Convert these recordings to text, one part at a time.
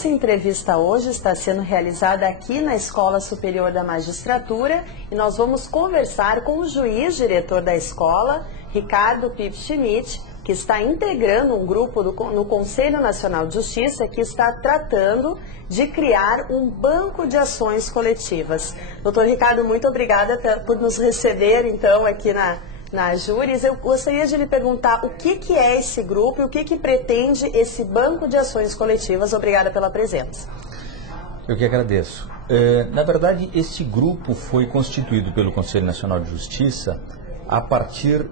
nossa entrevista hoje está sendo realizada aqui na Escola Superior da Magistratura e nós vamos conversar com o juiz diretor da escola, Ricardo Pipp Schmidt, que está integrando um grupo no Conselho Nacional de Justiça que está tratando de criar um banco de ações coletivas. Doutor Ricardo, muito obrigada por nos receber, então, aqui na Júris. Eu gostaria de lhe perguntar o que é esse grupo e o que pretende esse banco de ações coletivas. Obrigada pela presença. Eu que agradeço. Na verdade, esse grupo foi constituído pelo Conselho Nacional de Justiça a partir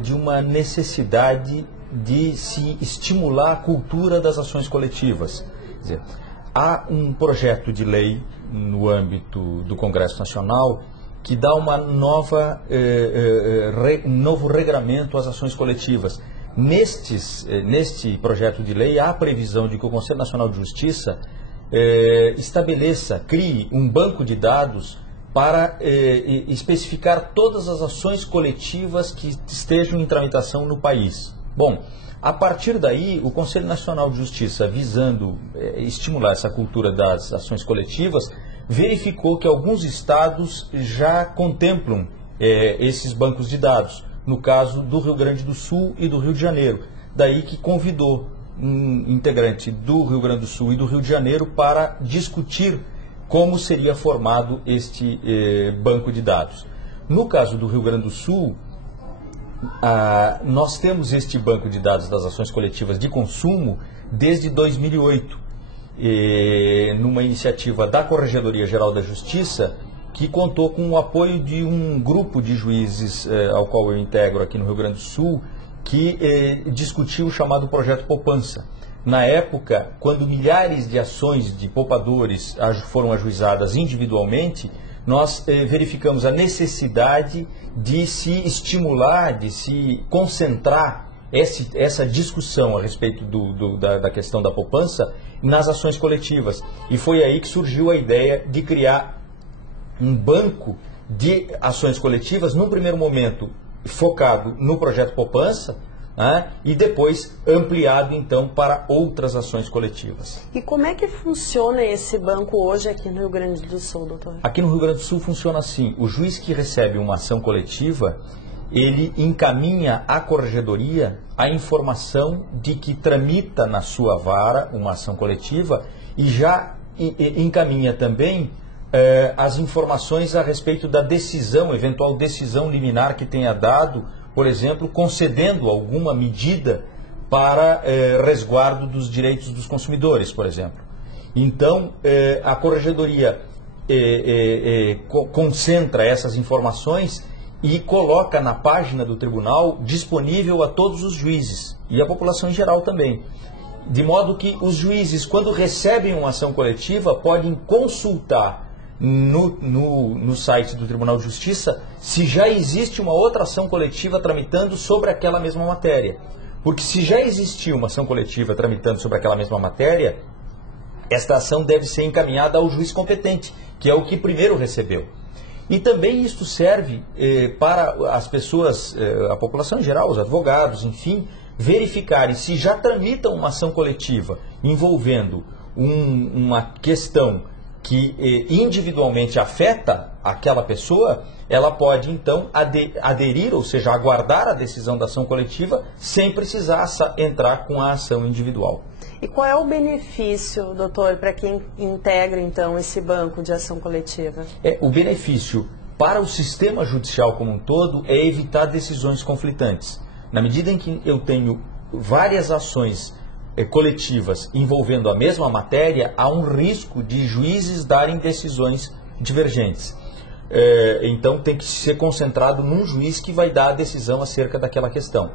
de uma necessidade de se estimular a cultura das ações coletivas. Quer dizer, há um projeto de lei no âmbito do Congresso Nacional que dá uma um novo regramento às ações coletivas. Neste projeto de lei há a previsão de que o Conselho Nacional de Justiça crie um banco de dados para especificar todas as ações coletivas que estejam em tramitação no país. Bom, a partir daí, o Conselho Nacional de Justiça, visando estimular essa cultura das ações coletivas, verificou que alguns estados já contemplam esses bancos de dados, no caso do Rio Grande do Sul e do Rio de Janeiro. Daí que convidou um integrante do Rio Grande do Sul e do Rio de Janeiro para discutir como seria formado este banco de dados. No caso do Rio Grande do Sul, nós temos este banco de dados das ações coletivas de consumo desde 2008, numa iniciativa da Corregedoria Geral da Justiça, que contou com o apoio de um grupo de juízes ao qual eu integro aqui no Rio Grande do Sul, que discutiu o chamado Projeto Poupança. Na época, quando milhares de ações de poupadores foram ajuizadas individualmente, nós verificamos a necessidade de se estimular, de se concentrar essa discussão a respeito da questão da poupança nas ações coletivas. E foi aí que surgiu a ideia de criar um banco de ações coletivas, num primeiro momento focado no projeto Poupança, e depois ampliado então para outras ações coletivas. E como é que funciona esse banco hoje aqui no Rio Grande do Sul, doutor? Aqui no Rio Grande do Sul funciona assim: o juiz que recebe uma ação coletiva, ele encaminha à Corregedoria a informação de que tramita na sua vara uma ação coletiva e já encaminha também as informações a respeito da decisão, eventual decisão liminar que tenha dado, por exemplo, concedendo alguma medida para resguardo dos direitos dos consumidores, por exemplo. Então, a Corregedoria concentra essas informações e coloca na página do tribunal disponível a todos os juízes e a população em geral também. De modo que os juízes, quando recebem uma ação coletiva, podem consultar no site do Tribunal de Justiça se já existe uma outra ação coletiva tramitando sobre aquela mesma matéria. Porque se já existiu uma ação coletiva tramitando sobre aquela mesma matéria, esta ação deve ser encaminhada ao juiz competente, que é o que primeiro recebeu. E também isto serve para as pessoas, a população em geral, os advogados, enfim, verificarem se já tramitam uma ação coletiva envolvendo uma questão que individualmente afeta aquela pessoa, ela pode então aderir, ou seja, aguardar a decisão da ação coletiva sem precisar entrar com a ação individual. E qual é o benefício, doutor, para quem integra então esse banco de ação coletiva? O benefício para o sistema judicial como um todo é evitar decisões conflitantes. Na medida em que eu tenho várias ações coletivas envolvendo a mesma matéria, há um risco de juízes darem decisões divergentes. Então tem que ser concentrado num juiz que vai dar a decisão acerca daquela questão.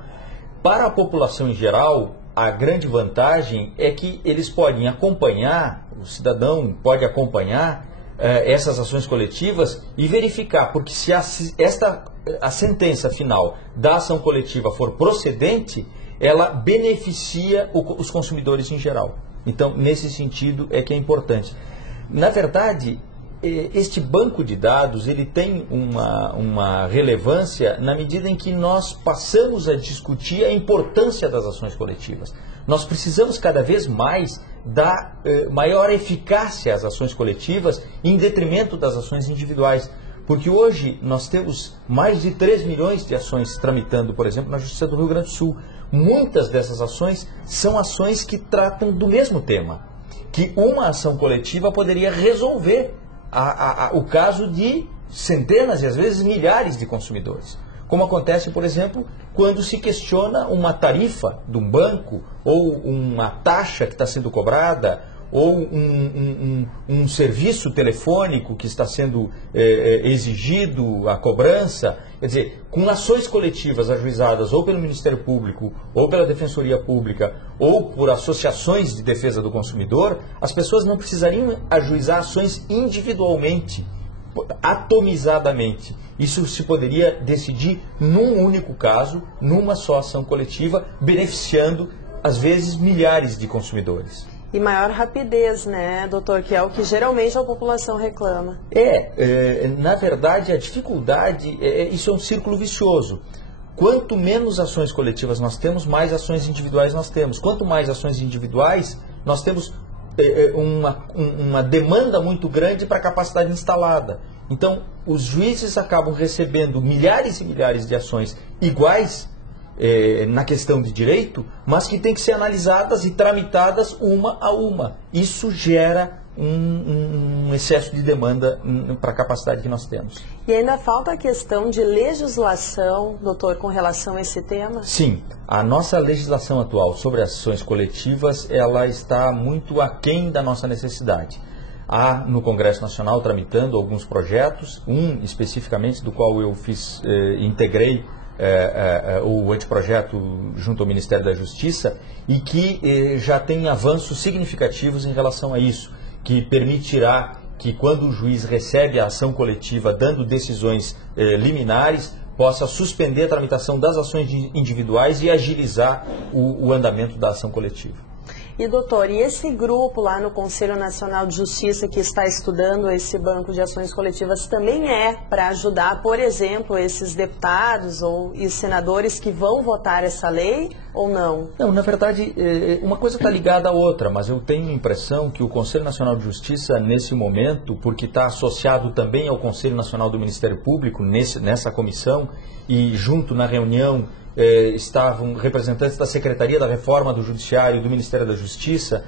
Para a população em geral, a grande vantagem é que eles podem acompanhar, o cidadão pode acompanhar essas ações coletivas e verificar, porque se a sentença final da ação coletiva for procedente, ela beneficia os consumidores em geral. Então, nesse sentido é que é importante. Na verdade, este banco de dados ele tem uma relevância na medida em que nós passamos a discutir a importância das ações coletivas. Nós precisamos cada vez mais dar maior eficácia às ações coletivas em detrimento das ações individuais. Porque hoje nós temos mais de 3 milhões de ações tramitando, por exemplo, na Justiça do Rio Grande do Sul. Muitas dessas ações são ações que tratam do mesmo tema, que uma ação coletiva poderia resolver o caso de centenas e às vezes milhares de consumidores. Como acontece, por exemplo, quando se questiona uma tarifa de um banco ou uma taxa que está sendo cobrada ou um serviço telefônico que está sendo exigido, a cobrança. Quer dizer, com ações coletivas ajuizadas ou pelo Ministério Público, ou pela Defensoria Pública, ou por associações de defesa do consumidor, as pessoas não precisariam ajuizar ações individualmente, atomizadamente. Isso se poderia decidir num único caso, numa só ação coletiva, beneficiando, às vezes, milhares de consumidores. E maior rapidez, né, doutor, que é o que geralmente a população reclama. Na verdade, a dificuldade, isso é um círculo vicioso. Quanto menos ações coletivas nós temos, mais ações individuais nós temos. Quanto mais ações individuais, nós temos uma demanda muito grande para a capacidade instalada. Então, os juízes acabam recebendo milhares e milhares de ações iguais na questão de direito, mas que têm que ser analisadas e tramitadas uma a uma. Isso gera um excesso de demanda para a capacidade que nós temos. E ainda falta a questão de legislação, doutor, com relação a esse tema? Sim, a nossa legislação atual sobre ações coletivas, ela está muito aquém da nossa necessidade. Há no Congresso Nacional tramitando alguns projetos, um especificamente do qual eu integrei o anteprojeto junto ao Ministério da Justiça e que já tem avanços significativos em relação a isso, que permitirá que quando o juiz recebe a ação coletiva dando decisões liminares, possa suspender a tramitação das ações individuais e agilizar o andamento da ação coletiva. E doutor, e esse grupo lá no Conselho Nacional de Justiça que está estudando esse banco de ações coletivas também é para ajudar, por exemplo, esses deputados e senadores que vão votar essa lei ou não? Não, na verdade, uma coisa está ligada à outra, mas eu tenho a impressão que o Conselho Nacional de Justiça, nesse momento, porque está associado também ao Conselho Nacional do Ministério Público, nessa comissão, e junto na reunião estavam representantes da Secretaria da Reforma do Judiciário, do Ministério da Justiça,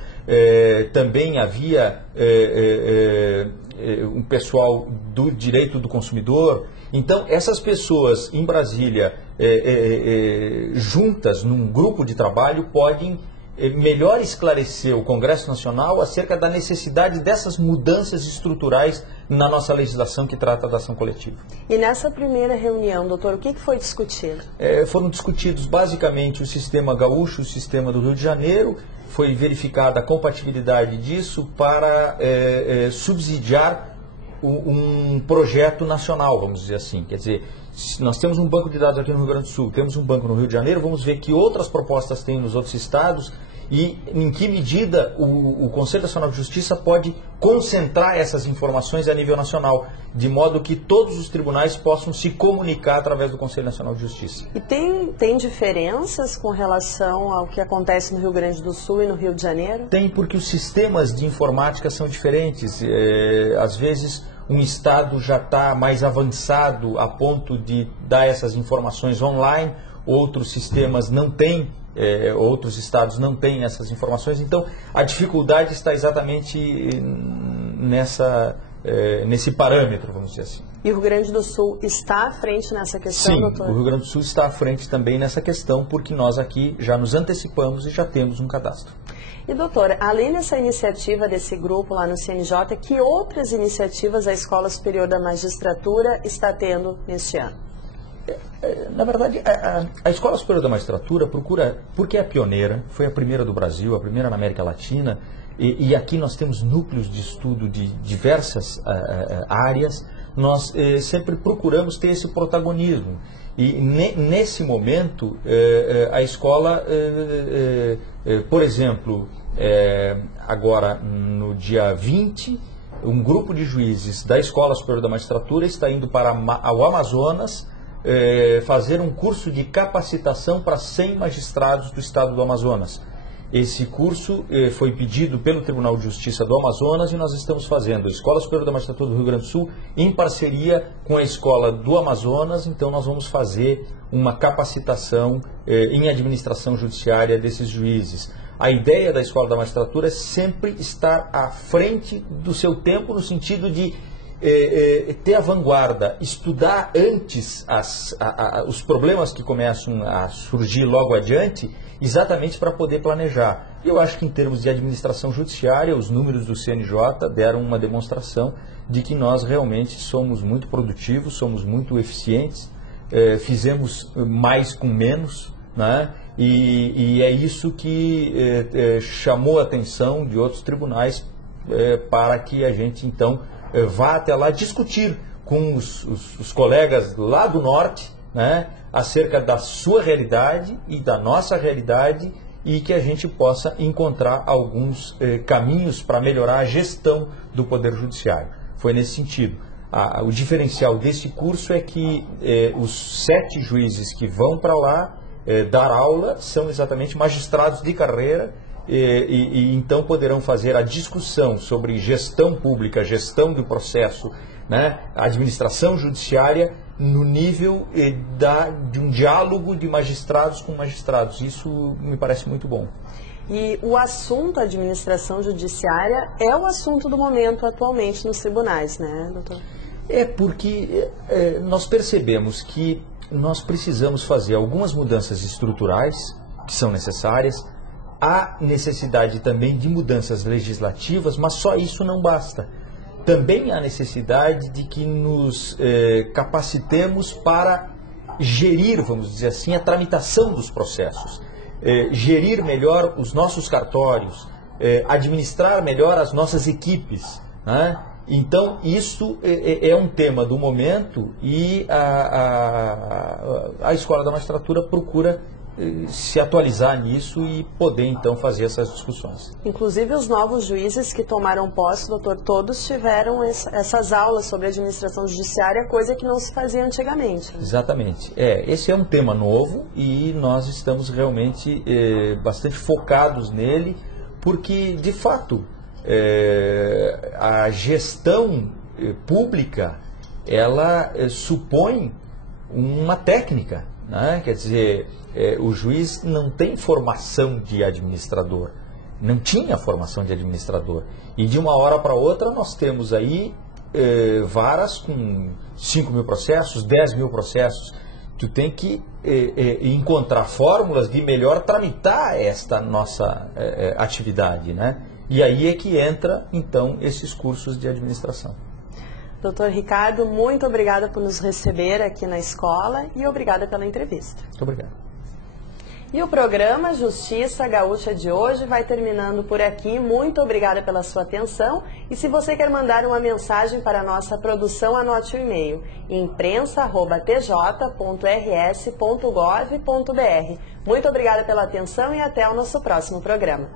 também havia um pessoal do direito do consumidor. Então, essas pessoas em Brasília, juntas num grupo de trabalho, podem melhor esclarecer o Congresso Nacional acerca da necessidade dessas mudanças estruturais na nossa legislação que trata da ação coletiva. E nessa primeira reunião, doutor, o que foi discutido? Foram discutidos basicamente o sistema gaúcho, o sistema do Rio de Janeiro. Foi verificada a compatibilidade disso para subsidiar um projeto nacional, vamos dizer assim. Quer dizer, nós temos um banco de dados aqui no Rio Grande do Sul, temos um banco no Rio de Janeiro, vamos ver que outras propostas tem nos outros estados e em que medida o Conselho Nacional de Justiça pode concentrar essas informações a nível nacional, de modo que todos os tribunais possam se comunicar através do Conselho Nacional de Justiça. E tem diferenças com relação ao que acontece no Rio Grande do Sul e no Rio de Janeiro? Tem, porque os sistemas de informática são diferentes. Às vezes um estado já está mais avançado a ponto de dar essas informações online, outros sistemas não têm, outros estados não têm essas informações. Então, a dificuldade está exatamente nesse parâmetro, vamos dizer assim. E o Rio Grande do Sul está à frente nessa questão, Sim, doutor? O Rio Grande do Sul está à frente também nessa questão, porque nós aqui já nos antecipamos e já temos um cadastro. E doutor, além dessa iniciativa desse grupo lá no CNJ, que outras iniciativas a Escola Superior da Magistratura está tendo neste ano? Na verdade, a Escola Superior da Magistratura procura, porque é pioneira, foi a primeira do Brasil, a primeira na América Latina, e aqui nós temos núcleos de estudo de diversas áreas, nós sempre procuramos ter esse protagonismo. E nesse momento, a escola, por exemplo, agora no dia 20, um grupo de juízes da Escola Superior da Magistratura está indo para o Amazonas fazer um curso de capacitação para 100 magistrados do estado do Amazonas. Esse curso foi pedido pelo Tribunal de Justiça do Amazonas e nós estamos fazendo a Escola Superior da Magistratura do Rio Grande do Sul em parceria com a Escola do Amazonas. Então nós vamos fazer uma capacitação em administração judiciária desses juízes. A ideia da Escola da Magistratura é sempre estar à frente do seu tempo, no sentido de ter a vanguarda, estudar antes os problemas que começam a surgir logo adiante, exatamente para poder planejar. Eu acho que em termos de administração judiciária, os números do CNJ deram uma demonstração de que nós realmente somos muito produtivos, somos muito eficientes, fizemos mais com menos, né? E é isso que chamou a atenção de outros tribunais para que a gente então vá até lá discutir com os colegas lá do norte, né, acerca da sua realidade e da nossa realidade, e que a gente possa encontrar alguns caminhos para melhorar a gestão do Poder Judiciário. Foi nesse sentido. O diferencial desse curso é que os 7 juízes que vão para lá dar aula são exatamente magistrados de carreira, e então poderão fazer a discussão sobre gestão pública, gestão do processo, né, administração judiciária, no nível de um diálogo de magistrados com magistrados. Isso me parece muito bom. E o assunto administração judiciária é o assunto do momento atualmente nos tribunais, né, doutor? Porque nós percebemos que nós precisamos fazer algumas mudanças estruturais que são necessárias. Há necessidade também de mudanças legislativas, mas só isso não basta. Também há necessidade de que nos capacitemos para gerir, vamos dizer assim, a tramitação dos processos, gerir melhor os nossos cartórios, administrar melhor as nossas equipes, né? Então, isso é um tema do momento, e a Escola da Magistratura procura se atualizar nisso e poder então fazer essas discussões. Inclusive os novos juízes que tomaram posse, doutor, todos tiveram essas aulas sobre administração judiciária, coisa que não se fazia antigamente, né? Exatamente. Esse é um tema novo e nós estamos realmente bastante focados nele, porque de fato a gestão pública, ela supõe uma técnica, né? Quer dizer, o juiz não tem formação de administrador, não tinha formação de administrador, e de uma hora para outra nós temos aí varas com 5 mil processos, 10 mil processos. Tu tem que encontrar fórmulas de melhor tramitar esta nossa atividade, né? E aí é que entra então esses cursos de administração. Doutor Ricardo, muito obrigada por nos receber aqui na escola e obrigada pela entrevista. Muito obrigado. E o programa Justiça Gaúcha de hoje vai terminando por aqui. Muito obrigada pela sua atenção. E se você quer mandar uma mensagem para a nossa produção, anote o e-mail: imprensa@tj.rs.gov.br. Muito obrigada pela atenção e até o nosso próximo programa.